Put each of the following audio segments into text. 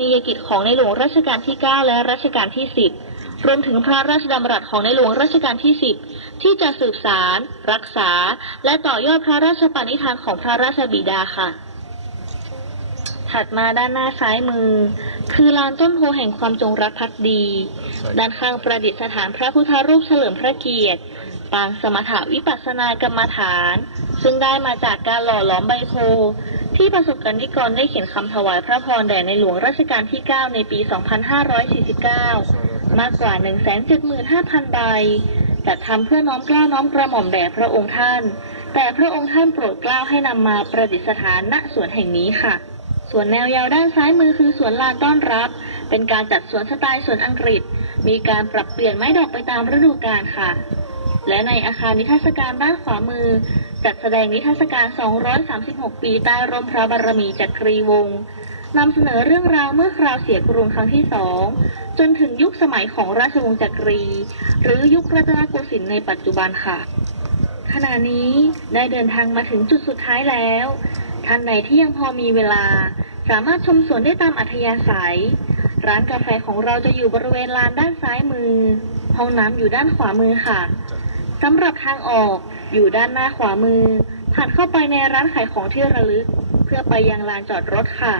ณียกิจของในหลวงรัชกาลที่ 9 และรัชกาลที่ 10 รวมถึงพระราชดำรัสของในหลวงรัชกาลที่ 10 ที่จะสืบสาร รักษา และต่อยอดพระราชปณิธานของพระราชบิดาค่ะ ถัดมาด้านหน้าซ้ายมือ คือลานต้นโพแห่งความจงรักภักดี ด้านข้างประดิษฐานพระพุทธรูปเฉลิมพระเกียรติปางสมถาวิปัสสนากรรมฐาน ซึ่งได้มาจากการหล่อหลอมใบโพ ที่ประสบกนิกรได้เขียนคำถวายพระพรแด่ในหลวงรัชกาลที่ 9 ในปี 2549 มากกว่า 175,000 ใบ จัดทำเพื่อน้อมเกล้าน้อมกระหม่อมแด่พระองค์ท่าน แต่พระองค์ท่านโปรดเกล้าให้นำมาประดิษฐานณสวนแห่งนี้ค่ะส่วนแนวยาวด้านซ้ายมือคือสวนลานต้อนรับ เป็นการจัดสวนสไตล์สวนอังกฤษ มีการปรับเปลี่ยนไม้ดอกไปตามฤดูกาลค่ะ และในอาคารนิทรรศการด้านขวามือ จัดแสดงนิทรรศการ 236 ปีใต้ร่มพระบารมีจักรีวงศ์นำเสนอเรื่องราวเมื่อคราวเสียกรุงครั้งที่สองจนถึงยุคสมัยของราชวงศ์จักรี หรือยุครัตนโกสินทร์ในปัจจุบันค่ะ ขณะนี้ได้เดินทางมาถึงจุดสุดท้ายแล้ว ท่านใดที่ยังพอมีเวลา สามารถชมสวนได้ตามอัธยาศัย ร้านกาแฟของเราจะอยู่บริเวณลานด้านซ้ายมือ ห้องน้ำอยู่ด้านขวามือค่ะ สำหรับทางออกอยู่ด้านหน้าขวามือ ผ่านเข้าไปในร้านขายของที่ระลึก เพื่อไปยังลานจอดรถค่ะ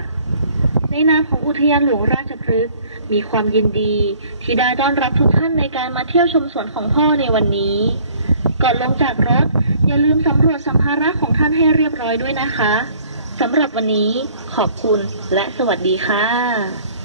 ในนามของอุทยานหลวงราชพฤกษ์มีความยินดีที่ได้ต้อนรับทุกท่านในการมาเที่ยวชมสวนของพ่อในวันนี้ ก่อนลงจากรถ อย่าลืมสำรวจสัมภาระของท่านให้เรียบร้อยด้วยนะคะสำหรับวันนี้ขอบคุณและสวัสดีค่ะ